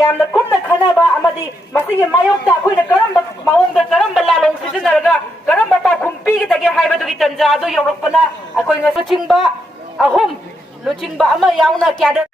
yamna kumna khanaba amadi masigi mayokta akoina karamba maungda karamba lalong sizinaraga karamba pakhum pigidage haibadu gi tanja adu yorokpana akoina luchingba ahum luchingba ama yauna kyada